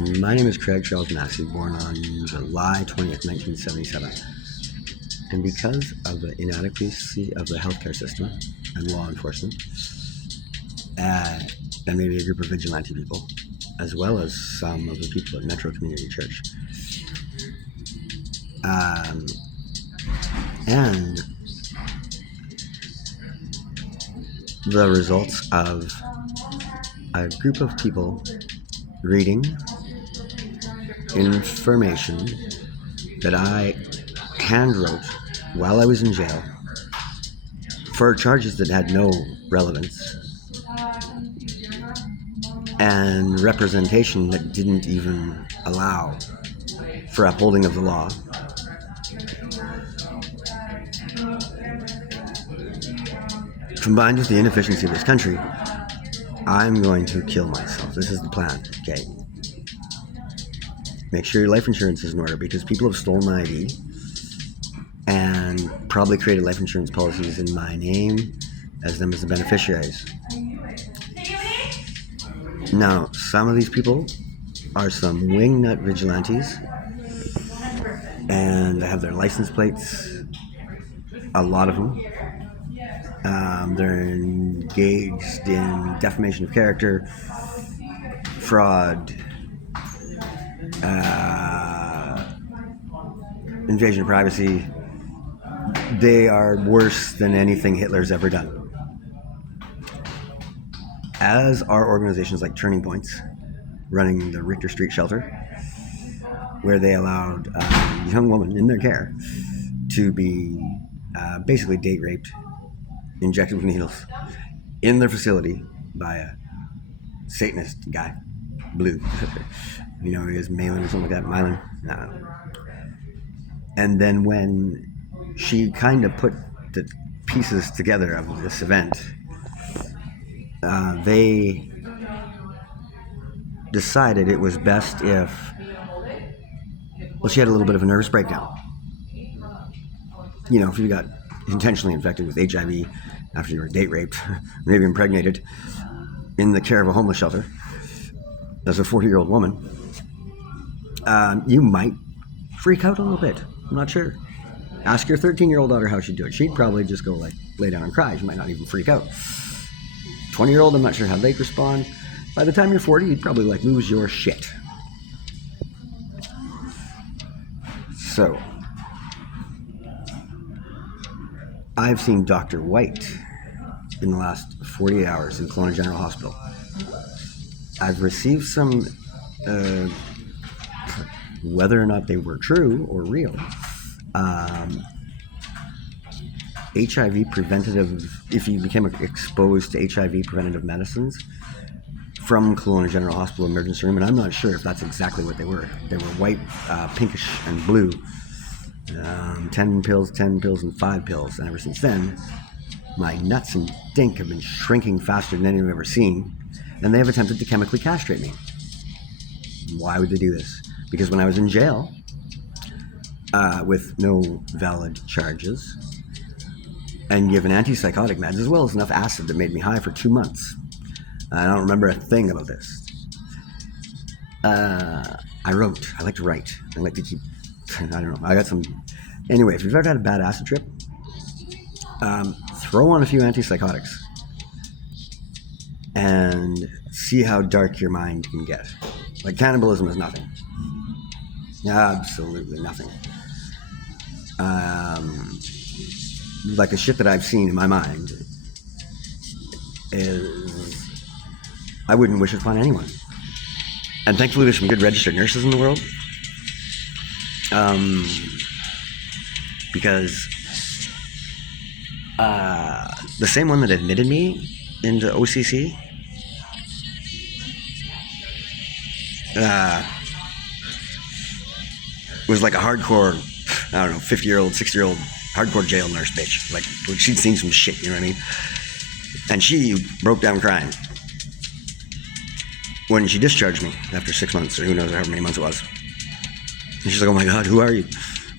My name is Craig Charles Massey, born on July 20th, 1977. And because of the inadequacy of the healthcare system and law enforcement, and maybe a group of vigilante people, as well as some of the people at Metro Community Church, and the results of a group of people reading information that I handwrote while I was in jail for charges that had no relevance and representation that didn't even allow for upholding of the law. Combined with the inefficiency of this country, I'm going to kill myself. This is the plan, okay? Make sure your life insurance is in order, because people have stolen my ID and probably created life insurance policies in my name as them as the beneficiaries. Now, some of these people are some wingnut vigilantes, and they have their license plates, a lot of them. They're engaged in defamation of character, fraud, invasion of privacy. They are worse than anything Hitler's ever done. As are organizations like Turning Points, running the Richter Street shelter, where they allowed a young woman in their care to be basically date raped, injected with needles in their facility by a Satanist guy, Blue. You know, he is Malin or something like that. Mylan? No. And then when she kind of put the pieces together of this event, they decided it was best if, well, she had a little bit of a nervous breakdown. You know, if you got intentionally infected with HIV after you were date raped, maybe impregnated, in the care of a homeless shelter, as a 40-year-old woman, you might freak out a little bit. I'm not sure. Ask your 13-year-old daughter how she'd do it. She'd probably just go, like, lay down and cry. She might not even freak out. 20-year-old, I'm not sure how they'd respond. By the time you're 40, you'd probably, like, lose your shit. So, I've seen Dr. White in the last 48 hours in Kelowna General Hospital. I've received some, whether or not they were true or real, HIV preventative, if you became exposed to HIV preventative medicines from Kelowna General Hospital emergency room, and I'm not sure if that's exactly what they were. They were white, pinkish, and blue. 10 pills, and 5 pills. And ever since then, my nuts and dink have been shrinking faster than anyone I've ever seen. And they have attempted to chemically castrate me. Why would they do this? Because when I was in jail, with no valid charges, and given antipsychotic meds, as well as enough acid that made me high for 2 months, I don't remember a thing about this. I like to write. I like to keep, I don't know, I got some, anyway, if you've ever had a bad acid trip, throw on a few antipsychotics and see how dark your mind can get. Like, cannibalism is nothing. Absolutely nothing. Like, the shit that I've seen in my mind is, I wouldn't wish it upon anyone. And thankfully there's some good registered nurses in the world. Because the same one that admitted me into OCC was like a hardcore, I don't know, 50-year-old, 60-year-old hardcore jail nurse bitch. Like, she'd seen some shit, you know what I mean? And she broke down crying when she discharged me after 6 months, or who knows however many months it was. And she's like, "Oh my God, who are you?"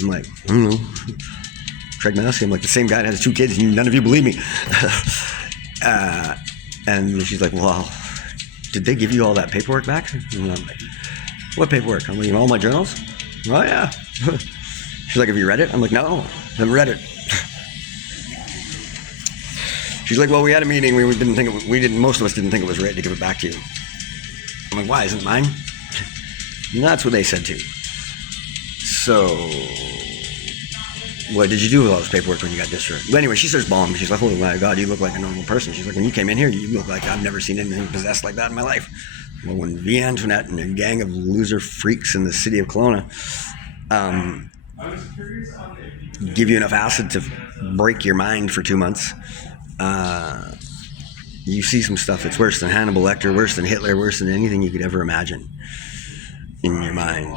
I'm like, "I don't know. Craig Massey." I'm like, "The same guy that has 2 kids, and none of you believe me." And she's like, "Well, did they give you all that paperwork back?" And I'm like, What paperwork? I'm like, all my journals? Oh, yeah. She's like, have you read it? I'm like, no, haven't read it. She's like, well, we had a meeting. Most of us didn't think it was right to give it back to you. I'm like, why? Isn't it mine? And that's what they said too. So, what did you do with all this paperwork when you got discharged? But anyway, she starts bawling. She's like, oh my God, you look like a normal person. She's like, when you came in here, you look like I've never seen anything possessed like that in my life. Well, when V. Antoinette and a gang of loser freaks in the city of Kelowna give you enough acid to break your mind for 2 months, you see some stuff that's worse than Hannibal Lecter, worse than Hitler, worse than anything you could ever imagine in your mind.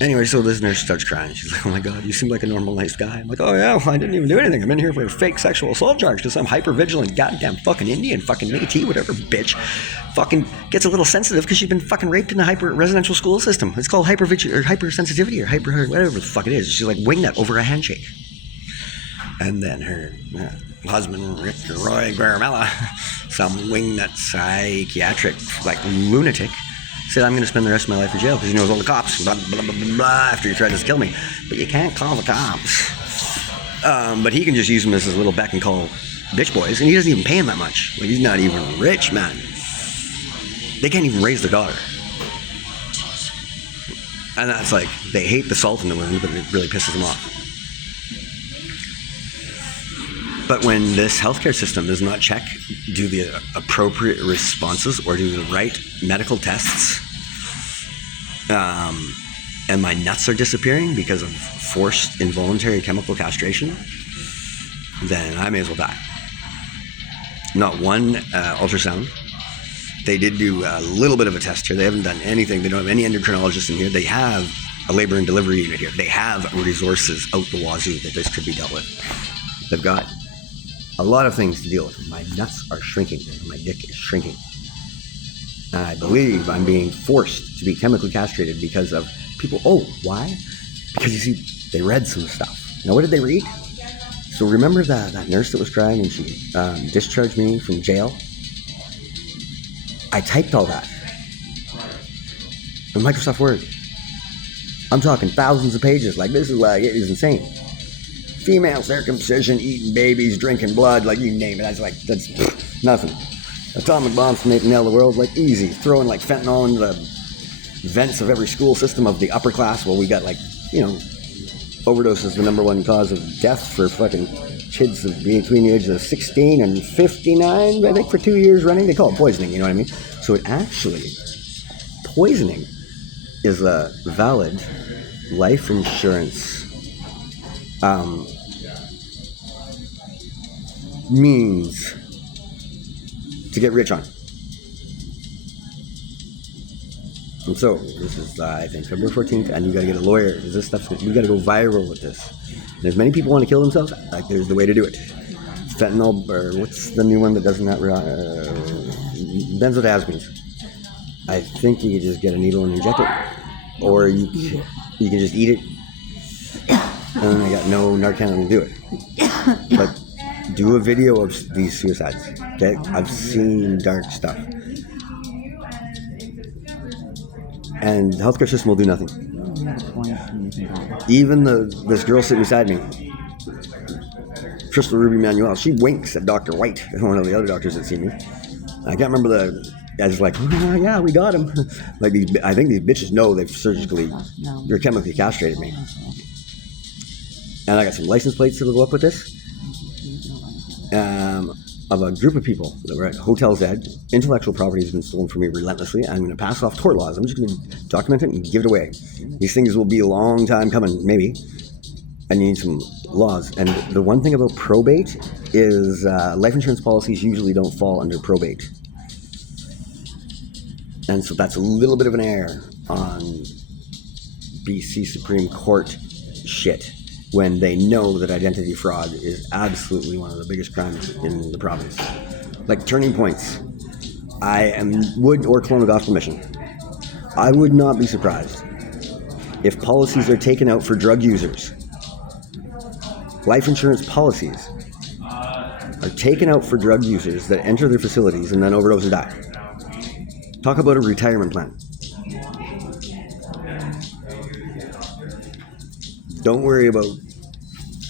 Anyway, so this nurse starts crying. She's like, oh my God, you seem like a normal, nice guy. I'm like, oh yeah, well, I didn't even do anything. I'm in here for a fake sexual assault charge to some hyper-vigilant goddamn fucking Indian, fucking Métis, whatever bitch. Fucking gets a little sensitive because she's been fucking raped in a residential school system. It's called hypersensitivity or whatever the fuck it is. She's like wingnut over a handshake. And then her husband, Roy Garamella, some wingnut psychiatric, like lunatic, said, I'm going to spend the rest of my life in jail because he knows all the cops, blah, blah, blah, blah, blah, after you tried to kill me. But you can't call the cops. But he can just use them as his little beck and call bitch boys, and he doesn't even pay him that much. Like, he's not even rich, man. They can't even raise their daughter. And that's like, they hate the salt in the wound, but it really pisses them off. But when this healthcare system does not do the appropriate responses or do the right medical tests, and my nuts are disappearing because of forced involuntary chemical castration, then I may as well die. Not one ultrasound. They did do a little bit of a test here. They haven't done anything. They don't have any endocrinologists in here. They have a labor and delivery unit here. They have resources out the wazoo that this could be dealt with. They've got a lot of things to deal with. My nuts are shrinking. My dick is shrinking. And I believe I'm being forced to be chemically castrated because of people. Oh, why? Because you see, they read some stuff. Now, what did they read? So remember that nurse that was crying and she discharged me from jail? I typed all that in Microsoft Word. I'm talking thousands of pages. Like, this is like, it is insane. Female circumcision, eating babies, drinking blood, like, you name it. That's nothing. Atomic bombs to nail the world, like, easy. Throwing like fentanyl into the vents of every school system of the upper class. Well, we got like, overdose is the number one cause of death for fucking kids between the ages of 16 and 59, I think, for 2 years running. They call it poisoning, you know what I mean? So it actually, poisoning is a valid life insurance means to get rich on. And so, this is, I think, February 14th, and you gotta get a lawyer, because this stuff's, we gotta go viral with this. And as many people want to kill themselves, like, there's the way to do it. Fentanyl, or what's the new one that doesn't have, benzodiazepines. I think you can just get a needle and inject it, or you can just eat it, and I got no Narcan to do it. But do a video of these suicides, okay? I've seen dark stuff. And the healthcare system will do nothing. Even this girl sitting beside me, Crystal Ruby Manuel, she winks at Dr. White, one of the other doctors that see me. I can't remember I was like, oh, yeah, we got him. Like, I think these bitches know they've they're chemically castrated me. And I got some license plates that will go up with this. Of a group of people that were at Hotel Z. Intellectual property has been stolen from me relentlessly. I'm going to pass off tort laws. I'm just going to document it and give it away. These things will be a long time coming, maybe. I need some laws. And the one thing about probate is life insurance policies usually don't fall under probate. And so that's a little bit of an error on BC Supreme Court shit, when they know that identity fraud is absolutely one of the biggest crimes in the province. Like turning points. Or Kelowna Gospel Mission. I would not be surprised if policies are taken out for drug users. Life insurance policies are taken out for drug users that enter their facilities and then overdose and die. Talk about a retirement plan. Don't worry about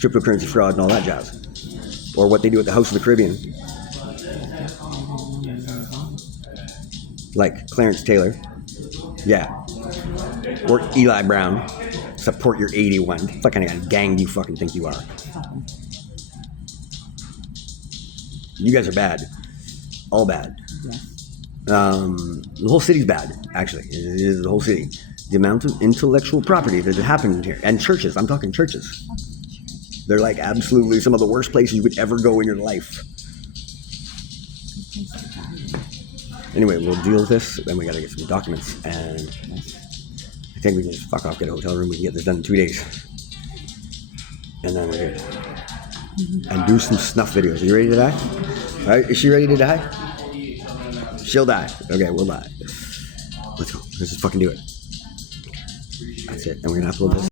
cryptocurrency fraud and all that jazz. Or what they do at the House of the Caribbean. Like Clarence Taylor. Yeah. Or Eli Brown. Support your 81. What kind of gang do you fucking think you are? You guys are bad. All bad. The whole city's bad, actually. It is the whole city. The amount of intellectual property that is happening here. And churches. I'm talking churches. They're like absolutely some of the worst places you could ever go in your life. Anyway, we'll deal with this. Then we gotta get some documents. And I think we can just fuck off, get a hotel room. We can get this done in 2 days. And then we're good. And do some snuff videos. Are you ready to die? All right, is she ready to die? She'll die. Okay, we'll die. Let's go. Let's just fucking do it. That's it. And we're gonna upload this.